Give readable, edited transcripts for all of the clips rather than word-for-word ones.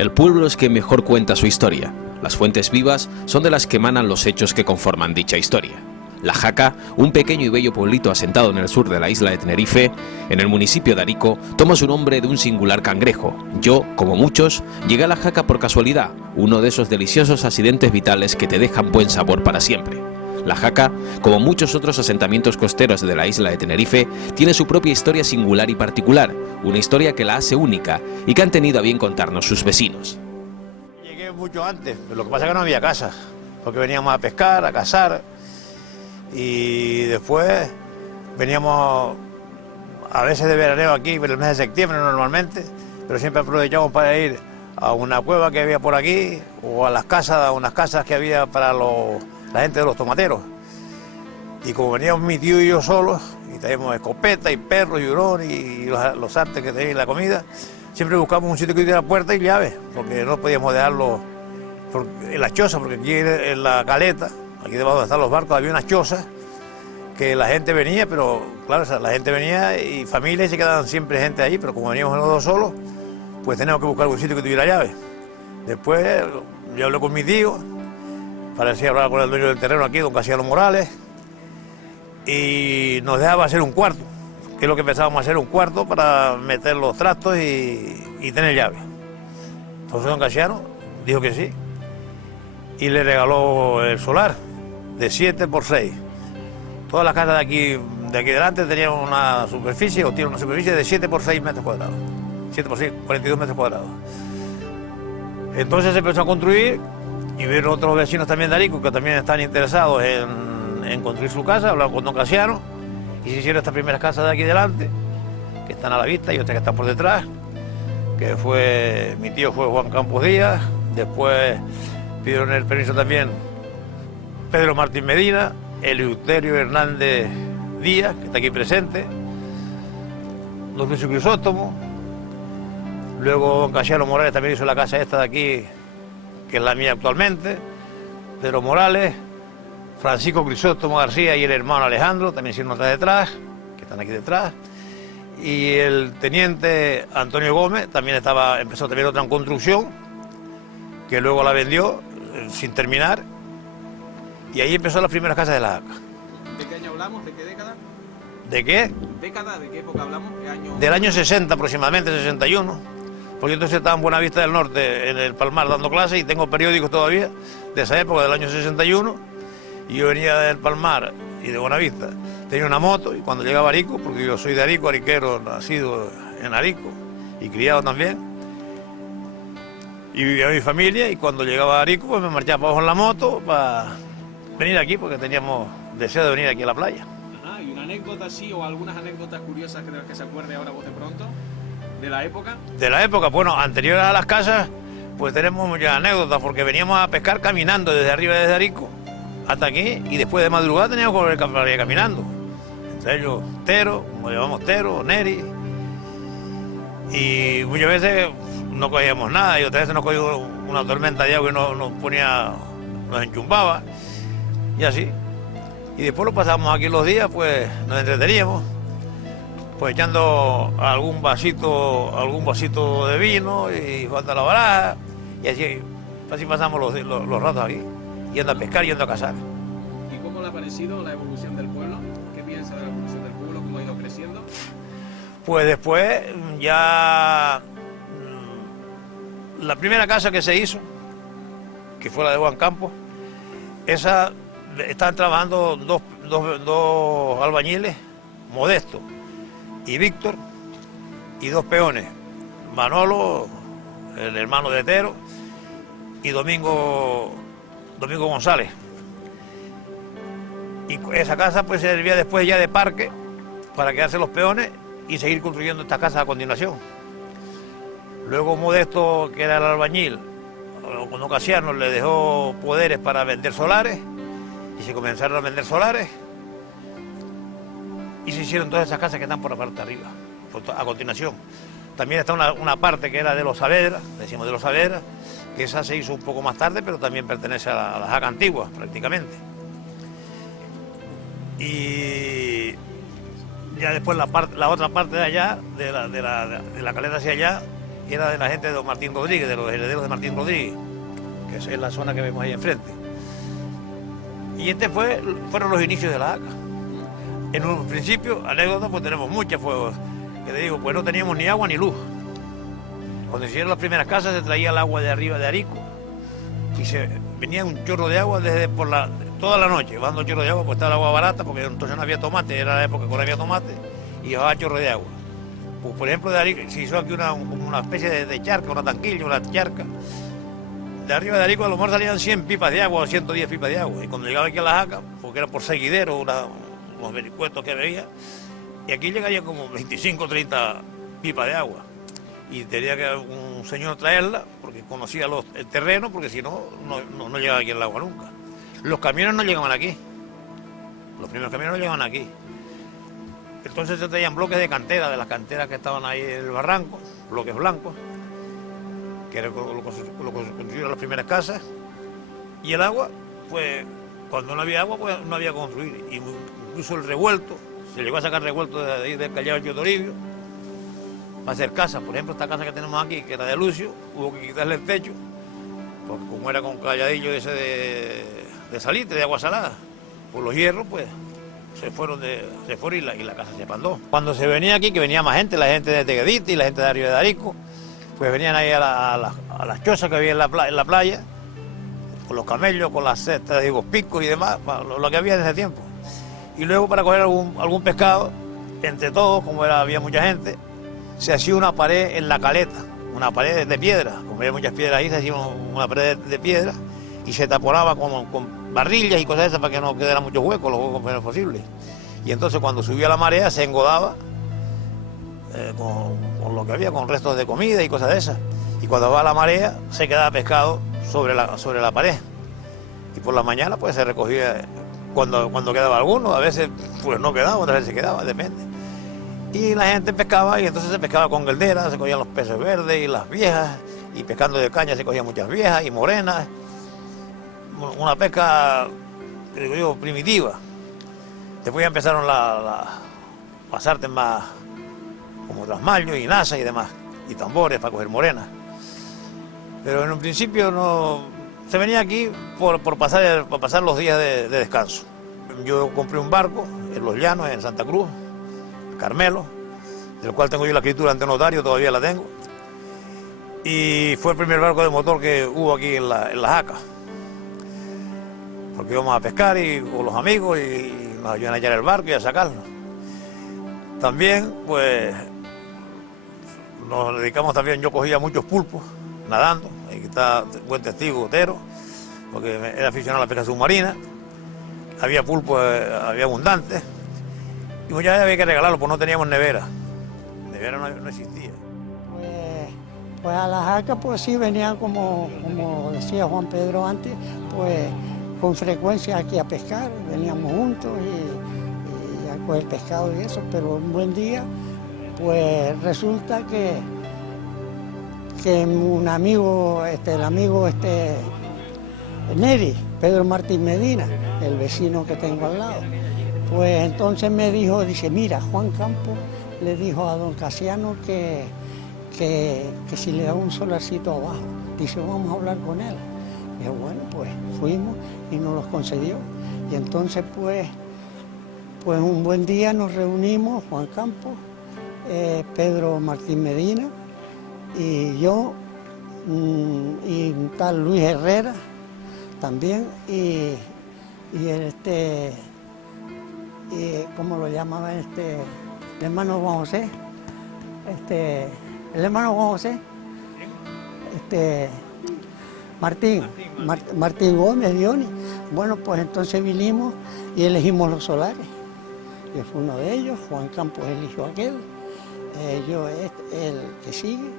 El pueblo es quien mejor cuenta su historia. Las fuentes vivas son de las que emanan los hechos que conforman dicha historia. La Jaca, un pequeño y bello pueblito asentado en el sur de la isla de Tenerife, en el municipio de Arico, toma su nombre de un singular cangrejo. Yo, como muchos, llegué a La Jaca por casualidad, uno de esos deliciosos accidentes vitales que te dejan buen sabor para siempre. La Jaca, como muchos otros asentamientos costeros de la isla de Tenerife, tiene su propia historia singular y particular, una historia que la hace única y que han tenido a bien contarnos sus vecinos. Llegué mucho antes, pero lo que pasa es que no había casas, porque veníamos a pescar, a cazar, y después veníamos a veces de veraneo aquí, en el mes de septiembre normalmente, pero siempre aprovechamos para ir a una cueva que había por aquí, o a las casas, a unas casas que había para la gente de los tomateros. Y como veníamos mi tío y yo solos, y traíamos escopeta y perros y hurón y los artes que tenían la comida, siempre buscamos un sitio que tuviera puerta y llave, porque no podíamos dejarlo en las chozas, porque aquí en la caleta, aquí debajo donde están los barcos, había unas chozas que la gente venía, pero claro, o sea, la gente venía y familias y se quedaban siempre gente ahí, pero como veníamos los dos solos, pues teníamos que buscar un sitio que tuviera llave. Después yo hablé con mi tío, parecía hablar con el dueño del terreno aquí, don Casiano Morales, y nos dejaba hacer un cuarto, que es lo que pensábamos hacer, un cuarto para meter los trastos y tener llave. Entonces don Casiano dijo que sí, y le regaló el solar de 7 por 6. Todas las casas de aquí delante tenían una superficie, o tienen una superficie de 7 por 6 metros cuadrados. 7 por 6, 42 metros cuadrados. Entonces se empezó a construir y vieron otros vecinos también de Arico que también están interesados en construir su casa, hablaron con don Casiano y se hicieron estas primeras casas de aquí delante, que están a la vista, y otras que están por detrás, que fue, mi tío fue Juan Campos Díaz, después pidieron el permiso también Pedro Martín Medina, Eleuterio Hernández Díaz, que está aquí presente, don Luis Crisóstomo, luego don Casiano Morales también hizo la casa esta de aquí, que es la mía actualmente, Pedro Morales, Francisco Crisóstomo García y el hermano Alejandro, también hicieron otra detrás, que están aquí detrás, y el teniente Antonio Gómez también empezó también otra en construcción, que luego la vendió sin terminar, y ahí empezó las primeras casas de La Jaca. ¿De qué año hablamos? ¿De qué década? ¿De qué? ¿Década? ¿De qué época hablamos? ¿Qué año? Del año 60 aproximadamente, 61. Porque entonces estaba en Buenavista del Norte, en el Palmar, dando clases, y tengo periódicos todavía de esa época, del año 61. Y yo venía del Palmar y de Buenavista. Tenía una moto, y cuando llegaba a Arico, porque yo soy de Arico, ariquero, nacido en Arico y criado también, y vivía mi familia, y cuando llegaba a Arico, pues me marchaba para abajo en la moto para venir aquí, porque teníamos deseo de venir aquí a la playa. Ajá, ¿y una anécdota así, o algunas anécdotas curiosas de las que se acuerde ahora vos de pronto, de la época? De la época, bueno, anterior a las casas, pues tenemos muchas anécdotas, porque veníamos a pescar caminando desde arriba, desde Arico, hasta aquí, y después de madrugada teníamos que volver para allá caminando. Entre ellos Tero, como llamamos Tero, Neri, y muchas veces no cogíamos nada, y otras veces nos cogía una tormenta de agua y nos enchumbaba, y así. Y después lo pasábamos aquí los días, pues nos entreteníamos, pues echando algún vasito de vino y jugando a la baraja, y así pasamos los ratos aquí, yendo a pescar, yendo a cazar. ¿Y cómo le ha parecido la evolución del pueblo? ¿Qué piensa de la evolución del pueblo? ¿Cómo ha ido creciendo? Pues después ya la primera casa que se hizo, que fue la de Juan Campos, esa estaban trabajando dos albañiles, Modesto y Víctor, y dos peones, Manolo, el hermano de Tero, y Domingo González. Y esa casa pues se servía después ya de parque para quedarse los peones y seguir construyendo esta casa a continuación. Luego Modesto, que era el albañil, con Casiano le dejó poderes para vender solares, y se comenzaron a vender solares, y se hicieron todas esas casas que están por la parte de arriba, a continuación. También está una parte que era de los Saavedra, decimos de los Saavedra, que esa se hizo un poco más tarde, pero también pertenece a la Jaca antigua, prácticamente. Y ya después la otra parte de allá, de la caleta hacia allá, era de la gente de don Martín Rodríguez, de los herederos de Martín Rodríguez, que es la zona que vemos ahí enfrente. Y fueron los inicios de la Jaca. En un principio, anécdotas, pues tenemos muchas, que te digo, pues no teníamos ni agua ni luz. Cuando hicieron las primeras casas se traía el agua de arriba de Arico y venía un chorro de agua toda la noche, llevando chorro de agua, pues estaba el agua barata, porque entonces no había tomate, era la época que no había tomate, y llevaba chorro de agua. Pues, por ejemplo, de Arico se hizo aquí una especie de charca, una tanquilla, una charca. De arriba de Arico a lo mejor salían 100 pipas de agua o 110 pipas de agua, y cuando llegaba aquí a la Jaca, porque era por seguidero, unos vericuetos que veía, y aquí llegaría como 25 o 30 pipas de agua. Y tenía que un señor traerla, porque conocía el terreno, porque si no, no llegaba aquí el agua nunca. Los camiones no llegaban aquí, los primeros camiones no llegaban aquí. Entonces se traían bloques de cantera, de las canteras que estaban ahí en el barranco, bloques blancos, que era lo que construyeron las primeras casas. Y el agua, pues cuando no había agua, pues no había que construir. Incluso el revuelto, se llegó a sacar revuelto de ahí del Callao de Toribio, para hacer casas. Por ejemplo, esta casa que tenemos aquí, que era de Lucio, hubo que quitarle el techo, porque como era con calladillo ese de salitre, de agua salada, por los hierros, pues se fueron y la casa se pandó. Cuando se venía aquí, que venía más gente, la gente de Teguedita y la gente de Arriba de Arico, pues venían ahí a las chozas que había en la playa, con los camellos, con las cestas, digo, picos y demás, lo que había en ese tiempo. Y luego para coger algún pescado, entre todos, como había mucha gente, se hacía una pared en la caleta, una pared de piedra, como había muchas piedras ahí, se hacía una pared de piedra y se taponaba con barrillas y cosas esas para que no quedaran muchos huecos, los huecos menos posibles. Y entonces cuando subía la marea se engodaba con lo que había, con restos de comida y cosas de esas. Y cuando va la marea se quedaba pescado sobre la pared. Y por la mañana pues se recogía cuando quedaba alguno, a veces pues no quedaba, otras veces quedaba, depende. Y la gente pescaba y entonces se pescaba con guelderas, se cogían los peces verdes y las viejas, y pescando de caña se cogían muchas viejas y morenas. Una pesca, que digo yo, primitiva. Después ya empezaron las artes más, como trasmallo y nasa y demás, y tambores para coger morenas. Pero en un principio no se venía aquí por pasar los días de descanso. Yo compré un barco en Los Llanos, en Santa Cruz, Carmelo, del cual tengo yo la escritura ante notario, todavía la tengo. Y fue el primer barco de motor que hubo aquí en la Jaca. Porque íbamos a pescar con los amigos y nos ayudan a hallar el barco y a sacarlo. También, pues, nos dedicamos también, yo cogía muchos pulpos nadando, ahí está buen testigo Otero, porque era aficionado a la pesca submarina. Había pulpos, había abundantes. Y muchas veces había que regalarlo, pues no teníamos nevera. Nevera no existía. Pues a la Jaca, pues sí, venían como decía Juan Pedro antes, pues con frecuencia aquí a pescar, veníamos juntos y a coger pescado y eso, pero un buen día, pues resulta que un amigo, el amigo Neri, Pedro Martín Medina, el vecino que tengo al lado, pues entonces me dijo, dice, mira, Juan Campos le dijo a don Casiano que si le daba un solarcito abajo, dice, vamos a hablar con él. Y yo, bueno, pues fuimos y nos los concedió. Y entonces pues un buen día nos reunimos, Juan Campos, Pedro Martín Medina y yo, y tal Luis Herrera también, y ¿cómo lo llamaban? El hermano Juan José, el hermano Juan José, Martín Gómez, Dioni. Bueno, pues entonces vinimos y elegimos los solares. Yo fui uno de ellos, Juan Campos eligió aquel, yo el que sigue,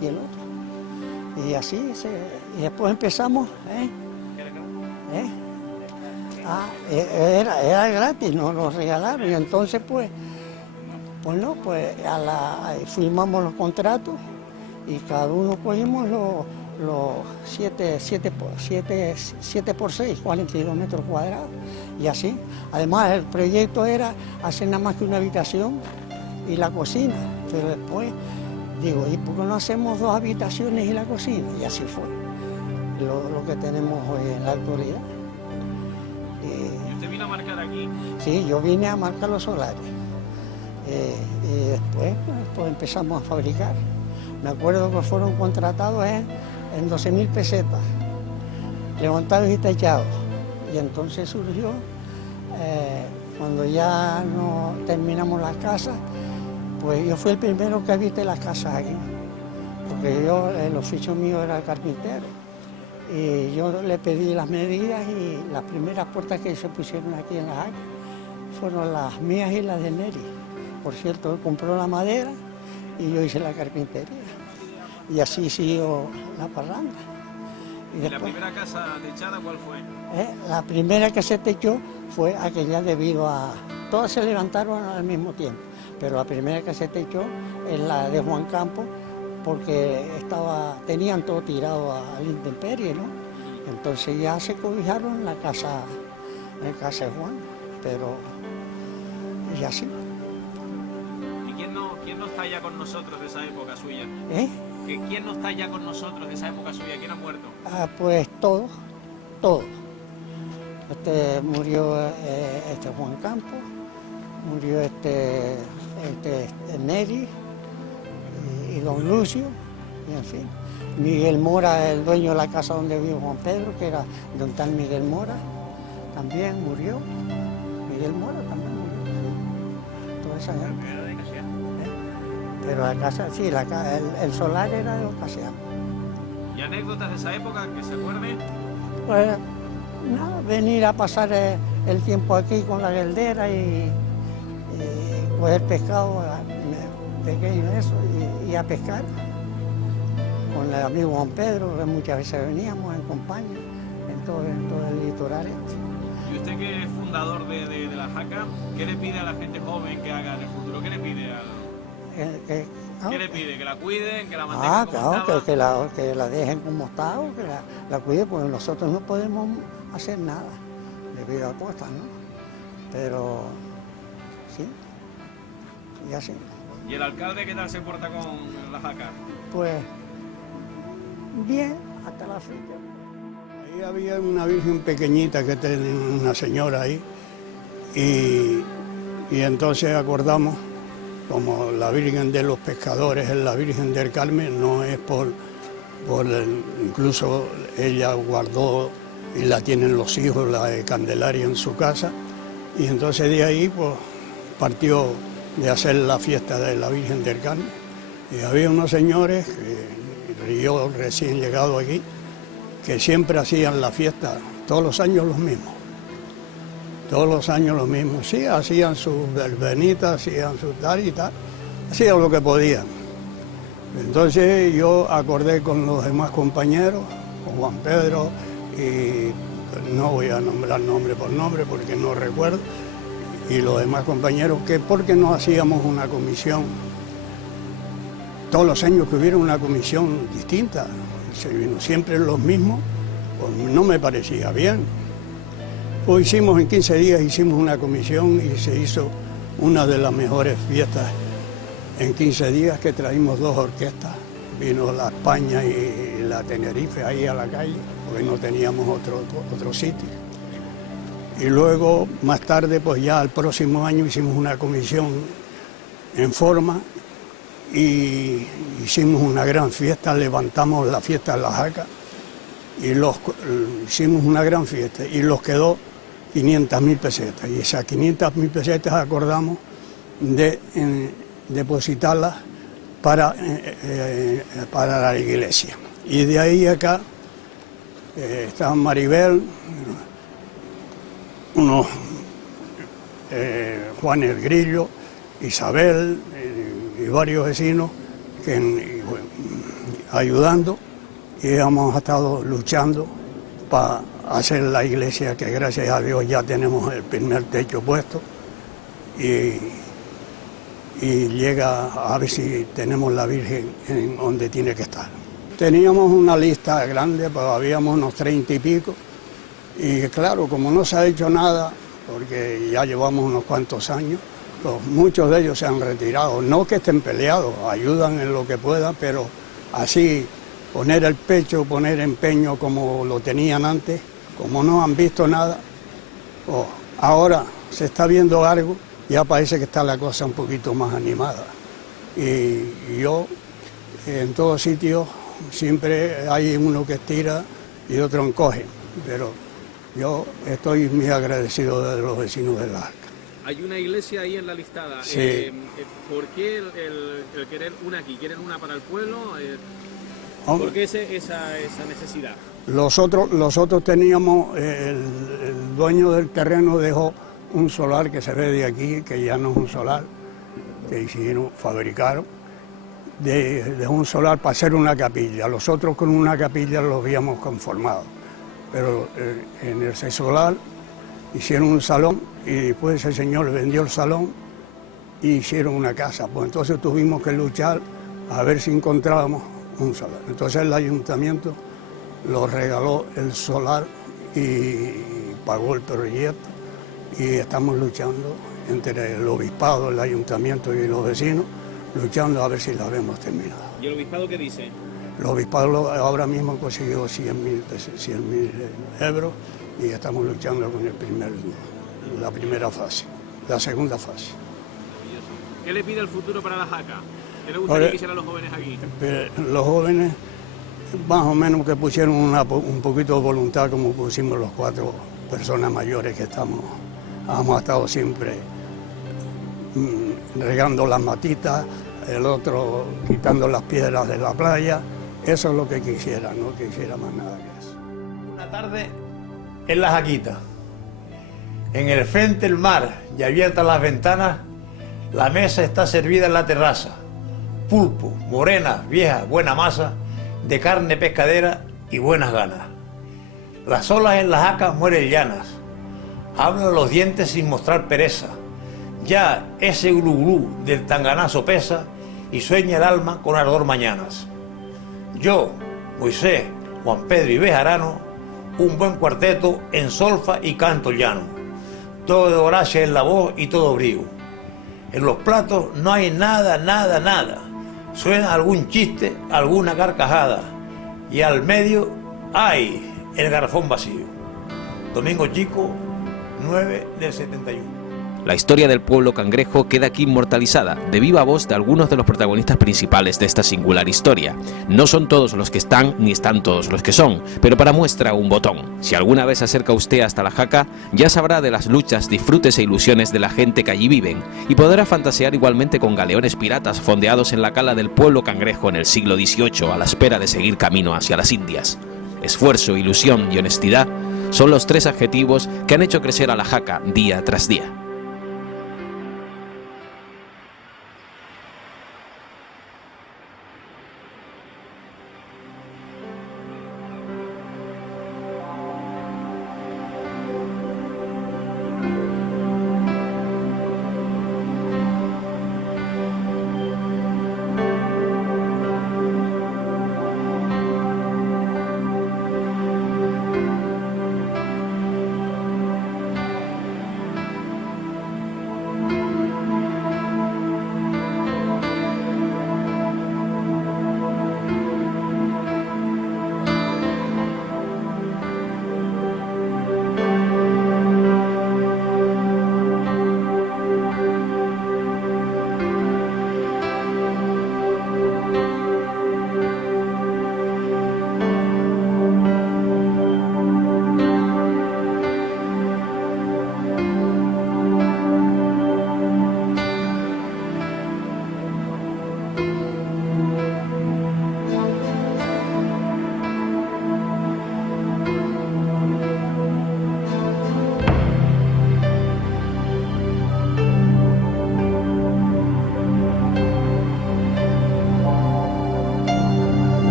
y el otro. Y así, y después empezamos, era gratis, nos lo regalaron. Y entonces firmamos los contratos y cada uno cogimos los 7 por 6, 42 metros cuadrados. Y así, además el proyecto era hacer nada más que una habitación y la cocina. pero después digo, ¿y por qué no hacemos 2 habitaciones y la cocina? Y así fue lo que tenemos hoy en la actualidad. ¿Y usted vino a marcar aquí? Sí, yo vine a marcar los solares. Y después pues empezamos a fabricar. Me acuerdo que fueron contratados en 12.000 pesetas, levantados y techados. Y entonces surgió, cuando ya no terminamos las casas, pues yo fui el primero que habité las casas aquí, porque yo, el oficio mío era el carpintero. Y yo le pedí las medidas y las primeras puertas que se pusieron aquí en la Jaca fueron las mías y las de Neri. Por cierto, él compró la madera y yo hice la carpintería. Y así siguió la parranda. ¿Y después, la primera casa techada cuál fue? La primera que se techó fue aquella debido a... Todas se levantaron al mismo tiempo, pero la primera que se techó es la de Juan Campos, porque tenían todo tirado al intemperie, ¿no? Entonces ya se cobijaron en la casa de Juan, pero y así. ¿Y quién no está ya con nosotros de esa época suya? ¿Quién no está ya con nosotros de esa época suya? ¿Quién ha muerto? Pues todos. Murió Juan Campos, murió Neri y don Lucio, y en fin. Miguel Mora, el dueño de la casa donde vive Juan Pedro, que era don tal Miguel Mora, también murió. Miguel Mora también murió. Toda esa gente. ¿Era de Casiano? Pero la casa, sí, el solar era de los Casianos. ¿Y anécdotas de esa época que se acuerde? Pues nada, venir a pasar el tiempo aquí con la gueldera y coger pescado pequeño eso y a pescar con el amigo Juan Pedro, que muchas veces veníamos en compañía en todo el litoral este. Y usted que es fundador de la Jaca, ¿qué le pide a la gente joven que haga en el futuro? ¿Qué le pide ¿Qué le pide? ¿Que la cuiden, que la mantengan como estaba? Que la dejen como está o que la cuiden, porque nosotros no podemos hacer nada debido a cosas, ¿no? Pero sí, y así. ¿Y el alcalde qué tal se porta con la Jaca? Pues bien, hasta la fecha. Ahí había una virgen pequeñita que tenía una señora ahí y entonces acordamos, como la Virgen de los Pescadores es la Virgen del Carmen, no es incluso ella guardó y la tienen los hijos, la de Candelaria en su casa, y entonces de ahí pues partió de hacer la fiesta de la Virgen del Carmen. Y había unos señores, yo recién llegado aquí, que siempre hacían la fiesta, todos los años los mismos. Todos los años lo mismo, sí, hacían sus verbenitas, hacían su tal y tal, hacían lo que podían. Entonces yo acordé con los demás compañeros, con Juan Pedro, y no voy a nombrar nombre por nombre porque no recuerdo, y los demás compañeros, que por qué no hacíamos una comisión, todos los años que hubiera una comisión distinta, se vino siempre los mismos, pues no me parecía bien. Pues hicimos en 15 días, hicimos una comisión y se hizo una de las mejores fiestas en 15 días, que traímos 2 orquestas. Vino la España y la Tenerife ahí a la calle, porque no teníamos otro sitio. Y luego, más tarde, pues ya el próximo año hicimos una comisión en forma y hicimos una gran fiesta, levantamos la fiesta de la Jaca y hicimos una gran fiesta y los quedó 500.000 pesetas, y esas 500.000 pesetas acordamos de depositarlas para la iglesia. Y de ahí acá estaba Maribel, Juan el Grillo, Isabel y varios vecinos ayudando, y hemos estado luchando para hacer la iglesia, que gracias a Dios ya tenemos el primer techo puesto y llega a ver si tenemos la Virgen en donde tiene que estar. Teníamos una lista grande, pues habíamos unos 30 y pico, y claro, como no se ha hecho nada, porque ya llevamos unos cuantos años, pues muchos de ellos se han retirado, no que estén peleados, ayudan en lo que puedan, pero así poner el pecho, poner empeño como lo tenían antes, como no han visto nada, pues ahora se está viendo algo, ya parece que está la cosa un poquito más animada. Y yo, en todos sitios, siempre hay uno que estira y otro encoge, pero yo estoy muy agradecido de los vecinos de La Jaca. Hay una iglesia ahí en la listada. Sí. ¿Por qué el querer una aquí? ¿Quieren una para el pueblo? Hombre, ¿Por qué esa necesidad? los otros teníamos, el dueño del terreno dejó un solar que se ve de aquí, que ya no es un solar, que hicieron, fabricaron, de un solar para hacer una capilla. Los otros con una capilla los habíamos conformado, pero en ese solar hicieron un salón y después ese señor vendió el salón y hicieron una casa. Pues entonces tuvimos que luchar a ver si encontrábamos un solar. Entonces el ayuntamiento lo regaló el solar y pagó el proyecto y estamos luchando entre el obispado, el ayuntamiento y los vecinos, luchando a ver si la hemos terminado. ¿Y el obispado qué dice? El obispado ahora mismo consiguió 100.000 euros y estamos luchando con la primera fase, la segunda fase. ¿Qué le pide el futuro para La Jaca? ¿Qué le gustaría que hicieran los jóvenes aquí? Los jóvenes, más o menos que pusieron un poquito de voluntad, como pusimos los 4 personas mayores que hemos estado siempre regando las matitas, el otro quitando las piedras de la playa. Eso es lo que quisiera, no quisiera más nada que eso. Una tarde en La Jaquita, en el frente del mar y abiertas las ventanas, la mesa está servida en la terraza. Pulpo, morena, vieja, buena masa, de carne pescadera y buenas ganas. Las olas en La Jaca mueren llanas, hablan los dientes sin mostrar pereza. Ya ese glu del tanganazo pesa y sueña el alma con ardor mañanas. Yo, Moisés, Juan Pedro y Bejarano, un buen cuarteto en solfa y canto llano. Todo de Horacia en la voz y todo brío. En los platos no hay nada, nada, nada. Suena algún chiste, alguna carcajada. Y al medio hay el garrafón vacío. Domingo Chico, 9 del 71. La historia del pueblo cangrejo queda aquí inmortalizada, de viva voz de algunos de los protagonistas principales de esta singular historia. No son todos los que están, ni están todos los que son, pero para muestra un botón. Si alguna vez se acerca usted hasta La Jaca, ya sabrá de las luchas, disfrutes e ilusiones de la gente que allí viven, y podrá fantasear igualmente con galeones piratas fondeados en la cala del pueblo cangrejo en el siglo XVIII, a la espera de seguir camino hacia las Indias. Esfuerzo, ilusión y honestidad son los 3 adjetivos que han hecho crecer a La Jaca día tras día.